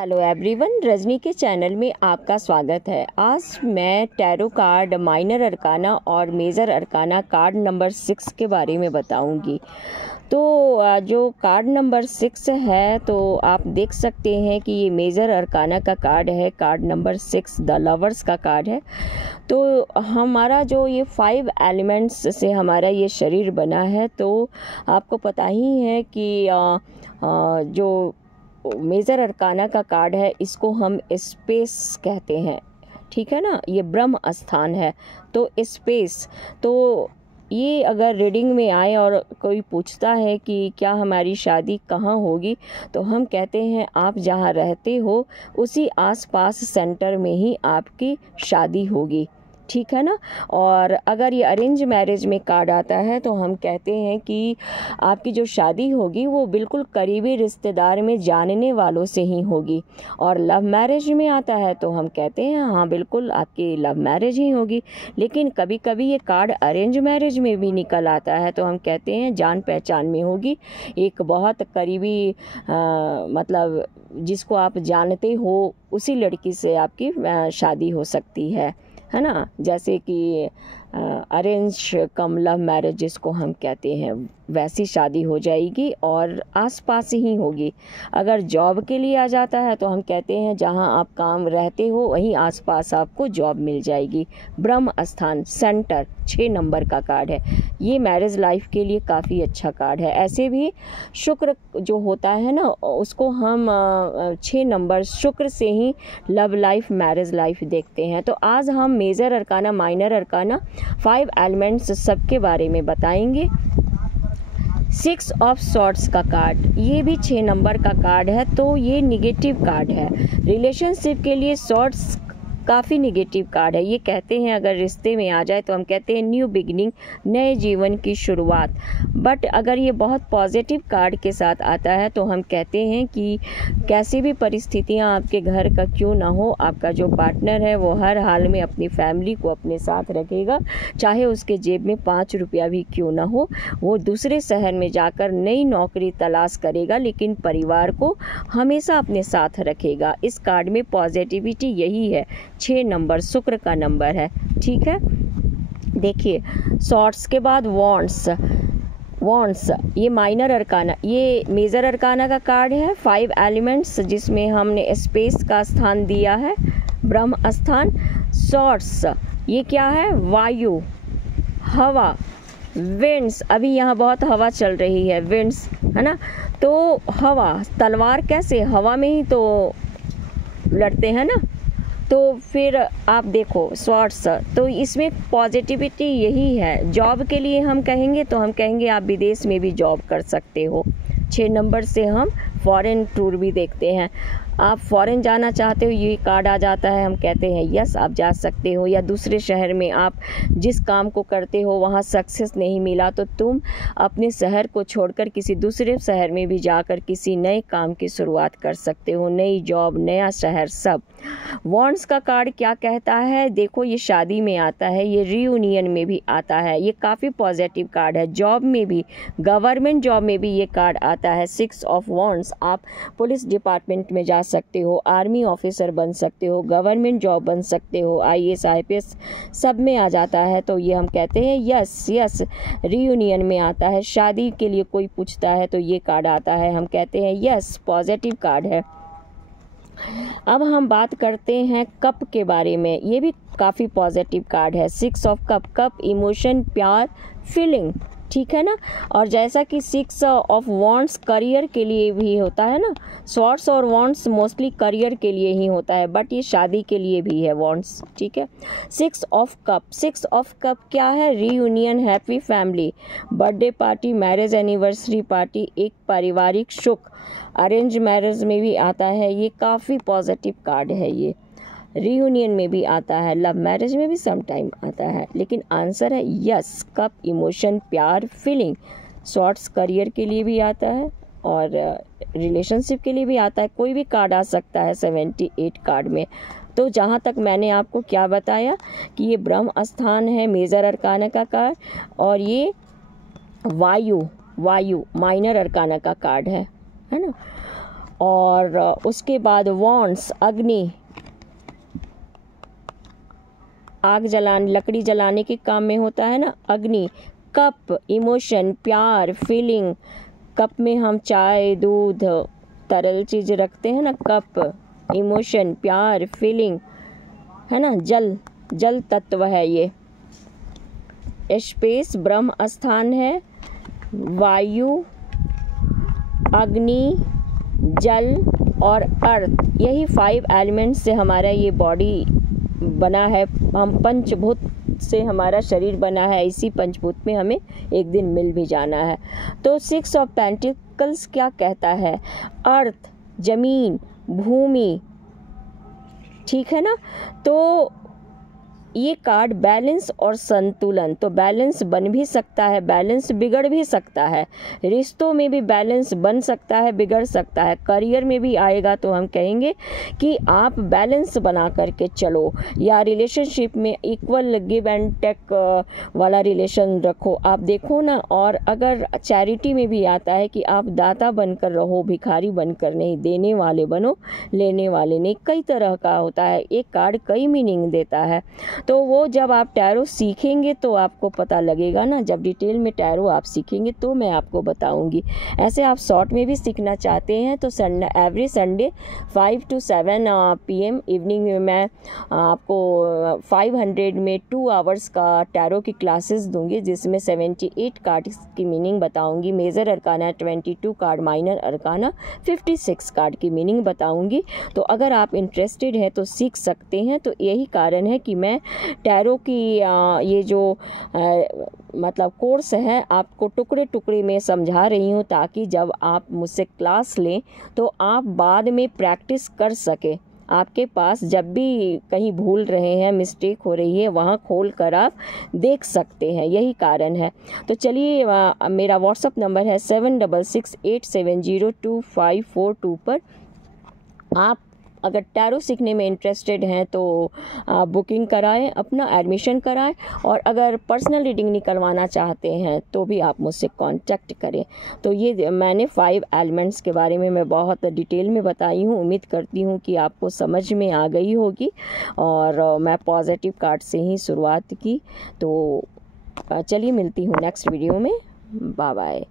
Hello everyone, Rajni के channel में आपका स्वागत है। आज मैं टैरो कार्ड, माइनर अरकाना और मेजर अरकाना कार्ड नंबर 6 के बारे में बताऊंगी। तो जो कार्ड नंबर 6 है तो आप देख सकते हैं कि ये मेजर अरकाना का कार्ड है। कार्ड नंबर 6 द लवर्स का कार्ड है। तो हमारा जो ये 5 एलिमेंट्स से हमारा ये शरीर बना है, तो आपको पता ही है कि जो मेजर अरकाना का कार्ड है इसको हम स्पेस कहते हैं, ठीक है ना। ये ब्रह्म स्थान है, तो स्पेस। तो ये अगर रीडिंग में आए और कोई पूछता है कि क्या हमारी शादी कहाँ होगी, तो हम कहते हैं आप जहाँ रहते हो उसी आसपास सेंटर में ही आपकी शादी होगी, ठीक है ना। और अगर ये अरेंज मैरिज में कार्ड आता है तो हम कहते हैं कि आपकी जो शादी होगी वो बिल्कुल करीबी रिश्तेदार में जानने वालों से ही होगी। और लव मैरिज में आता है तो हम कहते हैं हाँ बिल्कुल आपकी लव मैरिज ही होगी। लेकिन कभी कभी ये कार्ड अरेंज मैरिज में भी निकल आता है तो हम कहते हैं जान पहचान में होगी। एक बहुत करीबी मतलब जिसको आप जानते हो उसी लड़की से आपकी शादी हो सकती है ना। जैसे कि अरेंज कम लव मैरिज जिसको हम कहते हैं, वैसी शादी हो जाएगी और आसपास ही होगी। अगर जॉब के लिए आ जाता है तो हम कहते हैं जहां आप काम रहते हो वहीं आसपास आपको जॉब मिल जाएगी। ब्रह्म स्थान सेंटर 6 नंबर का कार्ड है। ये मैरिज लाइफ के लिए काफ़ी अच्छा कार्ड है। ऐसे भी शुक्र जो होता है ना, उसको हम 6 नंबर शुक्र से ही लव लाइफ, मैरिज लाइफ देखते हैं। तो आज हम major arcana, minor arcana, 5 elements सबके बारे में बताएंगे। 6 ऑफ सॉर्ड्स का कार्ड, ये भी 6 नंबर का कार्ड है। तो ये निगेटिव कार्ड है। रिलेशनशिप के लिए सॉर्ड्स काफ़ी निगेटिव कार्ड है। ये कहते हैं अगर रिश्ते में आ जाए तो हम कहते हैं न्यू बिगिनिंग, नए जीवन की शुरुआत। बट अगर ये बहुत पॉजिटिव कार्ड के साथ आता है तो हम कहते हैं कि कैसी भी परिस्थितियां आपके घर का क्यों ना हो, आपका जो पार्टनर है वो हर हाल में अपनी फैमिली को अपने साथ रखेगा। चाहे उसके जेब में 5 रुपया भी क्यों ना हो, वो दूसरे शहर में जाकर नई नौकरी तलाश करेगा लेकिन परिवार को हमेशा अपने साथ रखेगा। इस कार्ड में पॉजिटिविटी यही है। 6 नंबर शुक्र का नंबर है, ठीक है। देखिए सॉर्ड्स के बाद वॉन्ड्स, ये माइनर अरकाना, ये मेजर अरकाना का कार्ड है। 5 एलिमेंट्स जिसमें हमने स्पेस का स्थान दिया है, ब्रह्म स्थान। सॉर्ड्स ये क्या है? वायु, हवा, विंड्स। अभी यहाँ बहुत हवा चल रही है, विंड्स है ना। तो हवा, तलवार कैसे हवा में ही तो लड़ते हैं ना। तो फिर आप देखो स्वॉर्ड्स, तो इसमें पॉजिटिविटी यही है। जॉब के लिए हम कहेंगे तो हम कहेंगे आप विदेश में भी जॉब कर सकते हो। 6 नंबर से हम फॉरेन टूर भी देखते हैं। आप फॉरेन जाना चाहते हो, ये कार्ड आ जाता है, हम कहते हैं यस आप जा सकते हो। या दूसरे शहर में आप जिस काम को करते हो वहाँ सक्सेस नहीं मिला तो तुम अपने शहर को छोड़कर किसी दूसरे शहर में भी जाकर किसी नए काम की शुरुआत कर सकते हो। नई जॉब, नया शहर, सब। वॉन्ड्स का कार्ड क्या कहता है? देखो ये शादी में आता है, ये रीयूनियन में भी आता है। ये काफ़ी पॉजिटिव कार्ड है। जॉब में भी, गवर्नमेंट जॉब में भी ये कार्ड आता है। 6 ऑफ वॉन्ड्स, आप पुलिस डिपार्टमेंट में जा सकते हो, आर्मी ऑफिसर बन सकते हो, गवर्नमेंट जॉब बन सकते हो, IAS IPS सब में आ जाता है। तो ये हम कहते हैं यस रीयूनियन में आता है। शादी के लिए कोई पूछता है तो ये कार्ड आता है, हम कहते हैं यस पॉजिटिव कार्ड है। अब हम बात करते हैं कप के बारे में। ये भी काफ़ी पॉजिटिव कार्ड है। 6 ऑफ कप, इमोशन, प्यार, फीलिंग, ठीक है ना। और जैसा कि 6 ऑफ वॉन्ड्स करियर के लिए भी होता है ना। स्वॉर्ड्स और वॉन्ड्स मोस्टली करियर के लिए ही होता है, बट ये शादी के लिए भी है वॉन्ड्स, ठीक है। 6 ऑफ कप क्या है? Reunion, happy family, birthday party, marriage anniversary party, एक पारिवारिक सुख। अरेंज मैरिज में भी आता है। ये काफ़ी पॉजिटिव कार्ड है। ये रीयूनियन में भी आता है, लव मैरिज में भी सम टाइम आता है। लेकिन आंसर है यस कप, इमोशन, प्यार, फीलिंग। शॉर्ट्स करियर के लिए भी आता है और रिलेशनशिप के लिए भी आता है। कोई भी कार्ड आ सकता है 78 कार्ड में। तो जहाँ तक मैंने आपको क्या बताया कि ये ब्रह्म स्थान है, मेजर अरकाना का कार्ड, और ये वायु माइनर अरकाना का कार्ड है ना। और उसके बाद वॉन्ड्स, अग्नि, आग जलाने, लकड़ी जलाने के काम में होता है ना, अग्नि। कप, इमोशन, प्यार, फीलिंग। कप में हम चाय, दूध, तरल चीज रखते हैं ना, कप। इमोशन, प्यार, फीलिंग, है ना। जल, जल तत्व है ये। स्पेस, ब्रह्म स्थान है। वायु, अग्नि, जल और अर्थ, यही 5 एलिमेंट्स से हमारा ये बॉडी बना है। हम पंचभूत से हमारा शरीर बना है, इसी पंचभूत में हमें एक दिन मिल भी जाना है। तो 6 ऑफ पेंटिकल्स क्या कहता है? अर्थ, जमीन, भूमि, ठीक है ना। तो ये कार्ड बैलेंस और संतुलन, तो बैलेंस बन भी सकता है, बैलेंस बिगड़ भी सकता है। रिश्तों में भी बैलेंस बन सकता है, बिगड़ सकता है। करियर में भी आएगा तो हम कहेंगे कि आप बैलेंस बना करके चलो, या रिलेशनशिप में इक्वल गिव एंड टेक वाला रिलेशन रखो। आप देखो ना, और अगर चैरिटी में भी आता है कि आप दाता बनकर रहो, भिखारी बनकर नहीं, देने वाले बनो, लेने वाले नहीं। कई तरह का होता है, एक कार्ड कई मीनिंग देता है। तो वो जब आप टैरो सीखेंगे तो आपको पता लगेगा ना, जब डिटेल में टैरो आप सीखेंगे तो मैं आपको बताऊंगी। ऐसे आप शॉर्ट में भी सीखना चाहते हैं तो every Sunday 5 to 7 PM evening में मैं आपको 500 में 2 आवर्स का टैरो की क्लासेस दूंगी, जिसमें 78 कार्ड्स की मीनिंग बताऊंगी। Major arcana 22 card, minor arcana 56 card की मीनिंग बताऊंगी। तो अगर आप इंटरेस्टेड हैं तो सीख सकते हैं। तो यही कारण है कि मैं टैरो की ये जो मतलब कोर्स है आपको टुकड़े टुकड़े में समझा रही हूँ, ताकि जब आप मुझसे क्लास लें तो आप बाद में प्रैक्टिस कर सके। आपके पास जब भी कहीं भूल रहे हैं, मिस्टेक हो रही है, वहाँ खोल कर आप देख सकते हैं, यही कारण है। तो चलिए, मेरा व्हाट्सअप नंबर है 7668702542 पर। आप अगर टैरो सीखने में इंटरेस्टेड हैं तो बुकिंग कराएं, अपना एडमिशन कराएं, और अगर पर्सनल रीडिंग निकलवाना चाहते हैं तो भी आप मुझसे कांटेक्ट करें। तो ये मैंने 5 एलिमेंट्स के बारे में मैं बहुत डिटेल में बताई हूँ। उम्मीद करती हूँ कि आपको समझ में आ गई होगी, और मैं पॉजिटिव कार्ड से ही शुरुआत की। तो चलिए, मिलती हूँ नेक्स्ट वीडियो में। Bye bye.